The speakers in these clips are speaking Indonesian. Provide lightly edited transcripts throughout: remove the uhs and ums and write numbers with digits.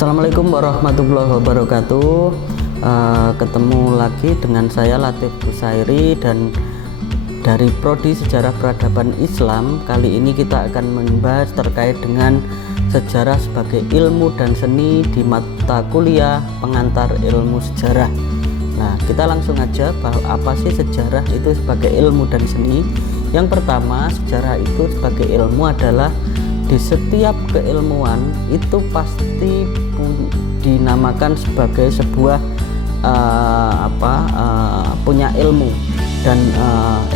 Assalamualaikum warahmatullahi wabarakatuh. Ketemu lagi dengan saya Latif Busairi dan dari Prodi Sejarah Peradaban Islam. Kali ini kita akan membahas terkait dengan sejarah sebagai ilmu dan seni di mata kuliah pengantar ilmu sejarah. Nah, kita langsung aja bahwa apa sih sejarah itu sebagai ilmu dan seni. Yang pertama, sejarah itu sebagai ilmu adalah di setiap keilmuan itu pasti dinamakan sebagai sebuah punya ilmu, dan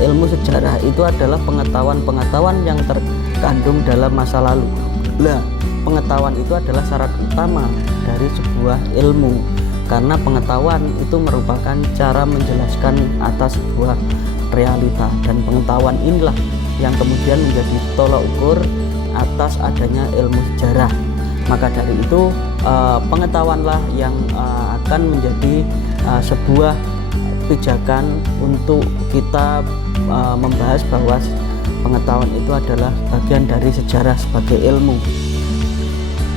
ilmu sejarah itu adalah pengetahuan yang terkandung dalam masa lalu. Nah, pengetahuan itu adalah syarat utama dari sebuah ilmu, karena pengetahuan itu merupakan cara menjelaskan atas sebuah realita, dan pengetahuan inilah yang kemudian menjadi tolak ukur atas adanya ilmu sejarah. Maka dari itu pengetahuanlah yang akan menjadi sebuah pijakan untuk kita membahas bahwa pengetahuan itu adalah bagian dari sejarah sebagai ilmu.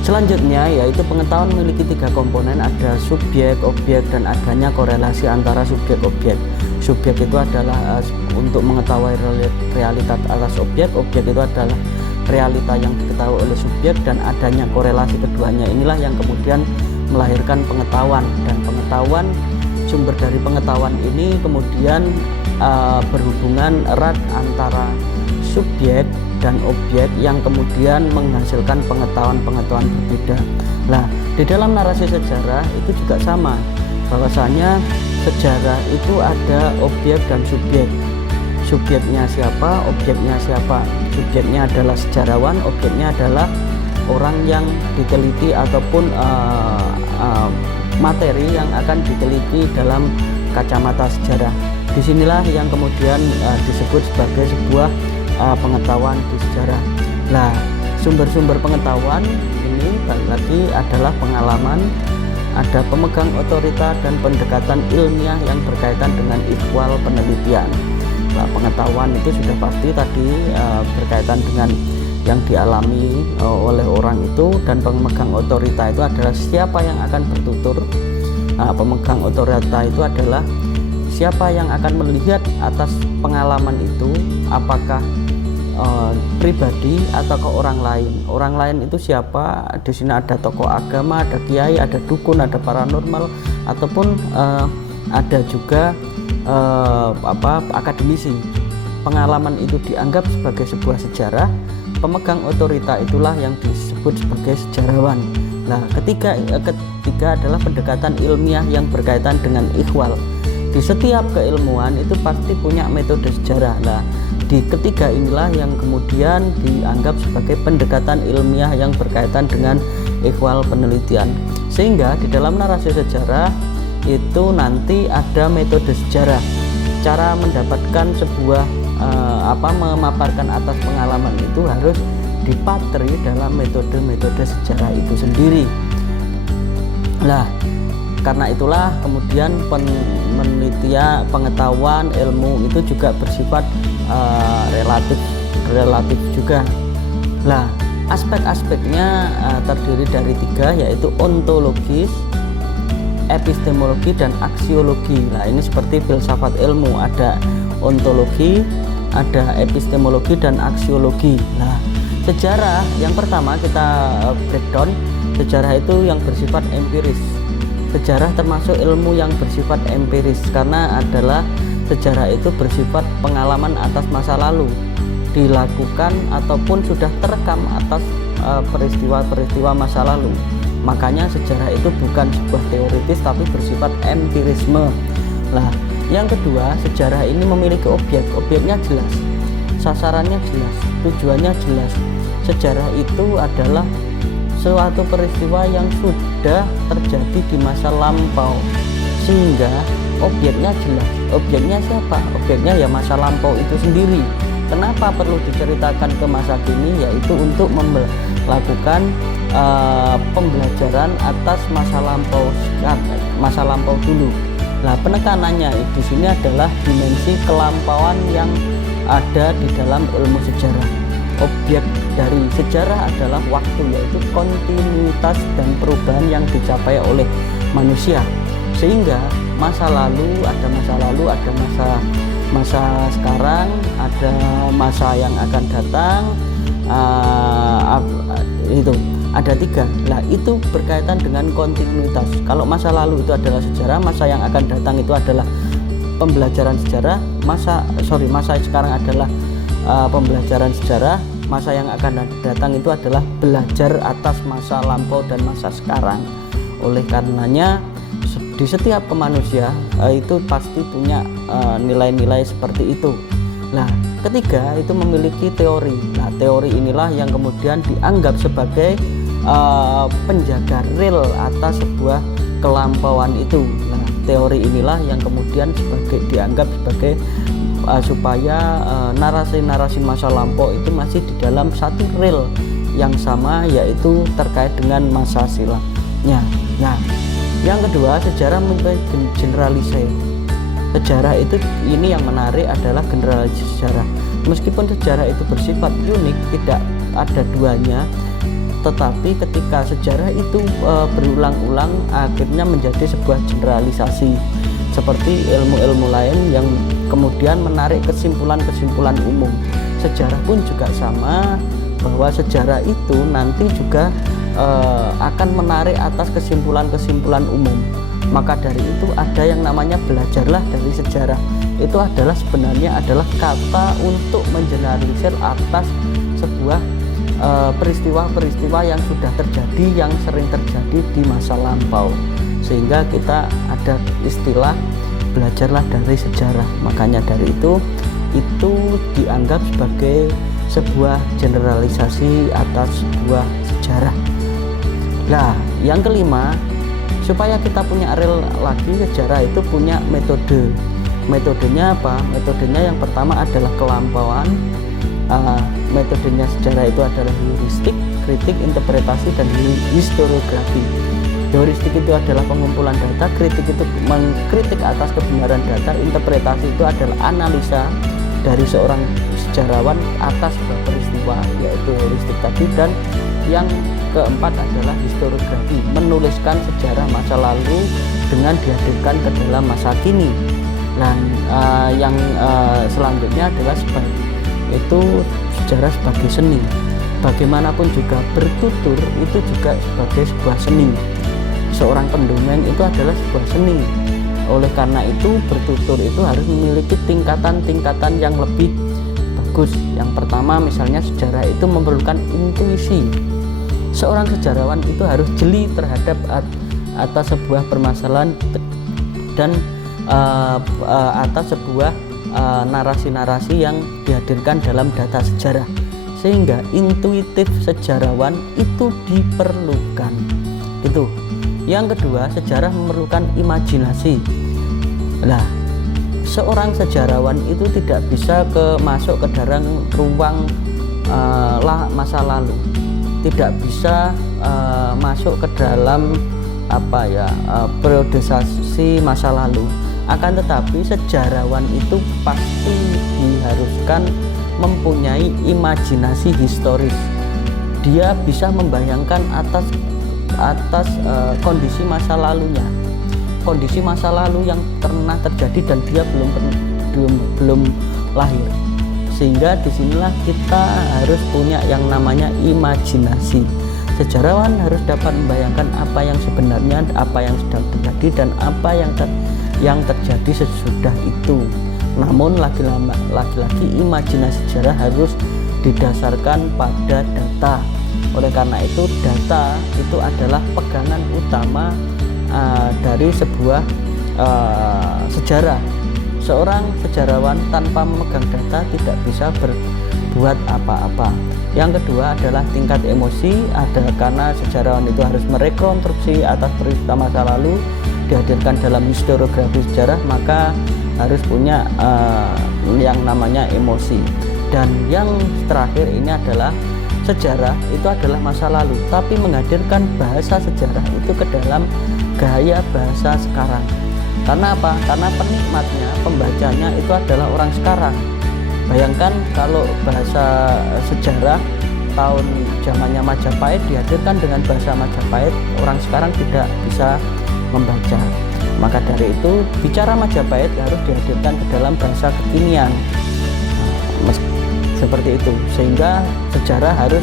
Selanjutnya yaitu pengetahuan memiliki 3 komponen, ada subjek, objek, dan adanya korelasi antara subjek objek. Subjek itu adalah untuk mengetahui realitas atas objek, objek itu adalah realita yang diketahui oleh subjek, dan adanya korelasi keduanya inilah yang kemudian melahirkan pengetahuan. Dan pengetahuan, sumber dari pengetahuan ini kemudian berhubungan erat antara subjek dan objek yang kemudian menghasilkan pengetahuan berbeda. Nah, di dalam narasi sejarah itu juga sama, bahwasanya sejarah itu ada objek dan subjek. Subjeknya siapa, objeknya siapa. Subjeknya adalah sejarawan, objeknya adalah orang yang diteliti ataupun materi yang akan diteliti dalam kacamata sejarah. Disinilah yang kemudian disebut sebagai sebuah pengetahuan di sejarah. Nah, sumber-sumber pengetahuan ini balik lagi adalah pengalaman, ada pemegang otorita, dan pendekatan ilmiah yang berkaitan dengan ikhwal penelitian. Nah, pengetahuan itu sudah pasti tadi berkaitan dengan yang dialami oleh orang itu, dan pemegang otorita itu adalah siapa yang akan bertutur. Pemegang otorita itu adalah siapa yang akan melihat atas pengalaman itu, apakah pribadi atau ke orang lain. Orang lain itu siapa? Di sini ada tokoh agama, ada kiai, ada dukun, ada paranormal, ataupun ada juga akademisi. Pengalaman itu dianggap sebagai sebuah sejarah. Pemegang otorita itulah yang disebut sebagai sejarawan. Nah, ketiga adalah pendekatan ilmiah yang berkaitan dengan ikhwal. Di setiap keilmuan itu pasti punya metode sejarah. Nah, di ketiga inilah yang kemudian dianggap sebagai pendekatan ilmiah yang berkaitan dengan ikhwal penelitian. Sehingga di dalam narasi sejarah itu nanti ada metode sejarah, cara mendapatkan sebuah memaparkan atas pengalaman itu harus dipatri dalam metode-metode sejarah itu sendiri. Nah, karena itulah kemudian penelitian, pengetahuan, ilmu itu juga bersifat relatif juga. Nah, aspek-aspeknya terdiri dari 3, yaitu ontologis, epistemologi, dan aksiologi. Nah, ini seperti filsafat ilmu, ada ontologi, ada epistemologi, dan aksiologi. Nah, sejarah yang pertama kita breakdown. Sejarah itu yang bersifat empiris. Sejarah termasuk ilmu yang bersifat empiris karena adalah sejarah itu bersifat pengalaman atas masa lalu, dilakukan ataupun sudah terekam atas peristiwa-peristiwa masa lalu. Makanya sejarah itu bukan sebuah teoritis tapi bersifat empirisme. Nah, yang kedua, sejarah ini memiliki objek. Objeknya jelas, sasarannya jelas, tujuannya jelas. Sejarah itu adalah suatu peristiwa yang sudah terjadi di masa lampau, sehingga objeknya jelas. Objeknya siapa? Objeknya ya masa lampau itu sendiri. Kenapa perlu diceritakan ke masa kini? Yaitu untuk melakukan pembelajaran atas masa lampau dulu. Nah, penekanannya di sini adalah dimensi kelampauan yang ada di dalam ilmu sejarah. objek dari sejarah adalah waktu, yaitu kontinuitas dan perubahan yang dicapai oleh manusia. Sehingga masa lalu, ada masa sekarang, ada masa yang akan datang, itu ada 3. Nah, itu berkaitan dengan kontinuitas. Kalau masa lalu itu adalah sejarah, masa yang akan datang itu adalah pembelajaran sejarah, masa sekarang adalah pembelajaran sejarah, masa yang akan datang itu adalah belajar atas masa lampau dan masa sekarang. Oleh karenanya di setiap manusia itu pasti punya nilai-nilai seperti itu. Nah, ketiga itu memiliki teori. Nah, teori inilah yang kemudian dianggap sebagai penjaga real atas sebuah kelampauan itu. Nah, teori inilah yang kemudian dianggap sebagai supaya narasi-narasi masa lampau itu masih di dalam satu real yang sama, yaitu terkait dengan masa silamnya. Nah, yang kedua, sejarah memiliki generalisasi. Sejarah itu ini yang menarik adalah generalisasi sejarah. Meskipun sejarah itu bersifat unik, tidak ada duanya, tetapi ketika sejarah itu berulang-ulang akhirnya menjadi sebuah generalisasi, seperti ilmu-ilmu lain yang kemudian menarik kesimpulan-kesimpulan umum. Sejarah pun juga sama, bahwa sejarah itu nanti juga akan menarik atas kesimpulan-kesimpulan umum. Maka dari itu ada yang namanya belajarlah dari sejarah. Itu adalah sebenarnya adalah kata untuk mengeneralisir atas sebuah peristiwa-peristiwa yang sudah terjadi, yang sering terjadi di masa lampau, sehingga kita ada istilah belajarlah dari sejarah. Makanya dari itu dianggap sebagai sebuah generalisasi atas sebuah sejarah. Nah, yang kelima, supaya kita punya real lagi, sejarah itu punya metode. Metodenya apa? Metodenya yang pertama adalah kelampauan. Metodenya sejarah itu adalah heuristik, kritik, interpretasi, dan historiografi. Heuristik itu adalah pengumpulan data, kritik itu mengkritik atas kebenaran data, interpretasi itu adalah analisa dari seorang sejarawan atas sebuah peristiwa, yaitu heuristik tadi. Dan yang keempat adalah historiografi, menuliskan sejarah masa lalu dengan dihadirkan ke dalam masa kini. Dan yang selanjutnya adalah itu sejarah sebagai seni. Bagaimanapun juga bertutur itu juga sebagai sebuah seni. Seorang pendongeng itu adalah sebuah seni. Oleh karena itu bertutur itu harus memiliki tingkatan-tingkatan yang lebih bagus. Yang pertama, misalnya sejarah itu memerlukan intuisi. Seorang sejarawan itu harus jeli terhadap atas sebuah permasalahan dan atas sebuah narasi-narasi yang dihadirkan dalam data sejarah, sehingga intuitif sejarawan itu diperlukan. Itu. Yang kedua, sejarah memerlukan imajinasi. Nah, seorang sejarawan itu tidak bisa masuk ke dalam ruang masa lalu, tidak bisa masuk ke dalam periodisasi masa lalu. Akan tetapi sejarawan itu pasti diharuskan mempunyai imajinasi historis. Dia bisa membayangkan atas kondisi masa lalunya, kondisi masa lalu yang pernah terjadi dan dia belum lahir. Sehingga disinilah kita harus punya yang namanya imajinasi. Sejarawan harus dapat membayangkan apa yang sebenarnya, apa yang sedang terjadi, dan apa yang terjadi sesudah itu. Namun lagi-lagi imajinasi sejarah harus didasarkan pada data. Oleh karena itu data itu adalah pegangan utama dari sebuah sejarah. Seorang sejarawan tanpa memegang data tidak bisa berbuat apa-apa. Yang kedua adalah tingkat emosi. Karena sejarawan itu harus merekonstruksi atas peristiwa masa lalu dihadirkan dalam historiografi sejarah, maka harus punya yang namanya emosi. Dan yang terakhir ini adalah sejarah itu adalah masa lalu, tapi menghadirkan bahasa sejarah itu ke dalam gaya bahasa sekarang. Karena apa? Karena penikmatnya, pembacanya itu adalah orang sekarang. Bayangkan kalau bahasa sejarah tahun zamannya Majapahit dihadirkan dengan bahasa Majapahit, orang sekarang tidak bisa membaca. Maka dari itu bicara Majapahit harus dihadirkan ke dalam bahasa kekinian. Seperti itu, sehingga sejarah harus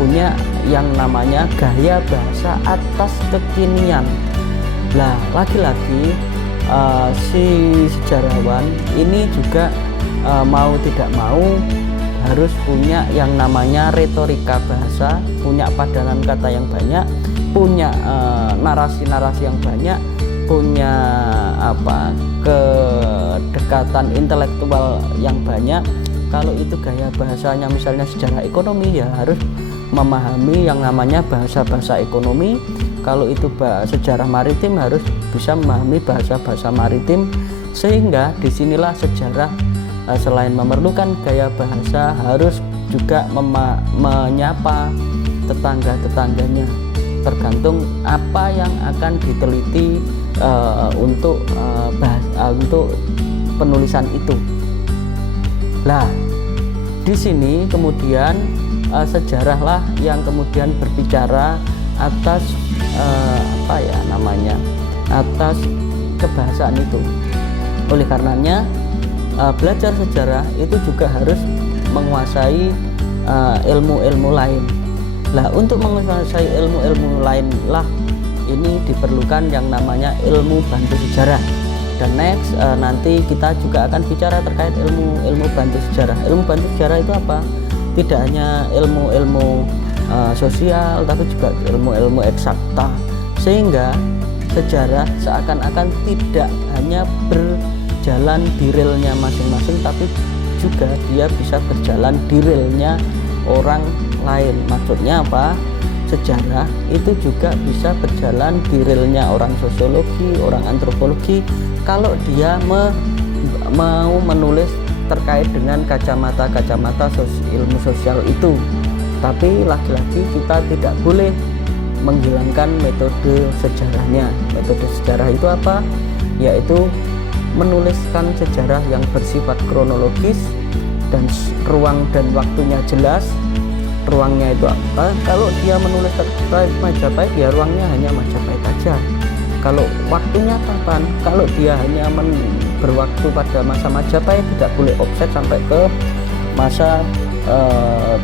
punya yang namanya gaya bahasa atas kekinian. Nah, lagi-lagi si sejarawan ini juga mau tidak mau harus punya yang namanya retorika bahasa, punya padanan kata yang banyak, punya narasi-narasi yang banyak, punya kedekatan intelektual yang banyak. Kalau itu gaya bahasanya misalnya sejarah ekonomi, ya harus memahami yang namanya bahasa-bahasa ekonomi. Kalau itu sejarah maritim, harus bisa memahami bahasa-bahasa maritim. Sehingga disinilah sejarah selain memerlukan gaya bahasa, harus juga menyapa tetangga-tetangganya, tergantung apa yang akan diteliti untuk penulisan itu. Lah, di sini kemudian sejarahlah yang kemudian berbicara atas atas kebahasaan itu. Oleh karenanya belajar sejarah itu juga harus menguasai ilmu-ilmu lain. Lah, untuk menguasai ilmu-ilmu lain lah ini diperlukan yang namanya ilmu bantu sejarah. Dan next nanti kita juga akan bicara terkait ilmu bantu sejarah. Ilmu bantu sejarah itu apa? Tidak hanya ilmu-ilmu sosial, tapi juga ilmu-ilmu eksakta, sehingga sejarah seakan-akan tidak hanya berjalan di realnya masing-masing, tapi juga dia bisa berjalan di realnya orang lain. Maksudnya apa? Sejarah itu juga bisa berjalan di realnya orang sosiologi, orang antropologi, kalau dia mau menulis terkait dengan kacamata ilmu sosial itu. Tapi lagi-lagi kita tidak boleh menghilangkan metode sejarahnya. Metode sejarah itu apa? Yaitu menuliskan sejarah yang bersifat kronologis dan ruang dan waktunya jelas. Ruangnya itu apa? Kalau dia menulis terkait Majapahit, ya ruangnya hanya Majapahit aja. Kalau waktunya kapan? Kalau dia hanya berwaktu pada masa Majapahit, tidak boleh offset sampai ke masa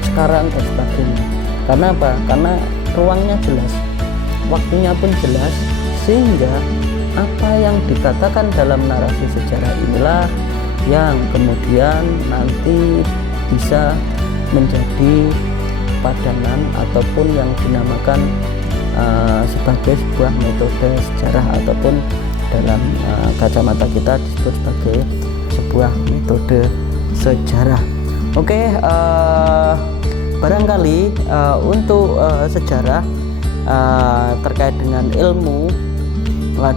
sekarang dan sebagainya. Karena apa? Karena ruangnya jelas, waktunya pun jelas, sehingga apa yang dikatakan dalam narasi sejarah inilah yang kemudian nanti bisa menjadi padanan ataupun yang dinamakan sebagai sebuah metode sejarah, ataupun dalam kacamata kita disebut sebagai sebuah metode sejarah. Oke, barangkali untuk sejarah terkait dengan ilmu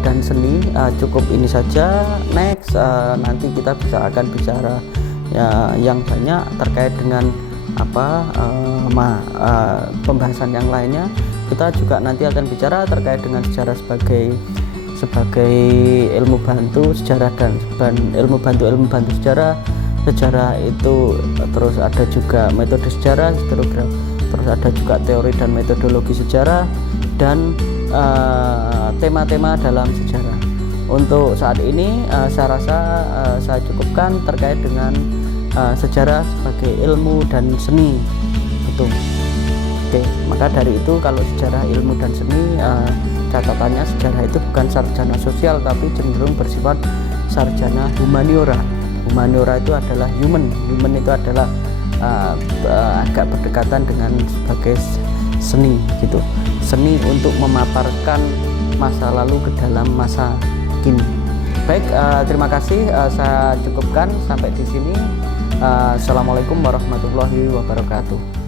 dan seni cukup ini saja. Next nanti kita akan bicara yang banyak terkait dengan pembahasan yang lainnya. Kita juga nanti akan bicara terkait dengan sejarah sebagai ilmu bantu sejarah dan ilmu bantu sejarah. Sejarah itu terus ada juga metode sejarah, terus ada juga teori dan metodologi sejarah, dan tema-tema dalam sejarah. Untuk saat ini saya rasa saya cukupkan terkait dengan sejarah sebagai ilmu dan seni itu. Oke, maka dari itu kalau sejarah ilmu dan seni, catatannya sejarah itu bukan sarjana sosial, tapi cenderung bersifat sarjana humaniora. Humaniora itu adalah human itu adalah agak berdekatan dengan sebagai seni gitu. Seni untuk memaparkan masa lalu ke dalam masa kini. Baik, terima kasih, saya cukupkan sampai di sini. Assalamualaikum warahmatullahi wabarakatuh.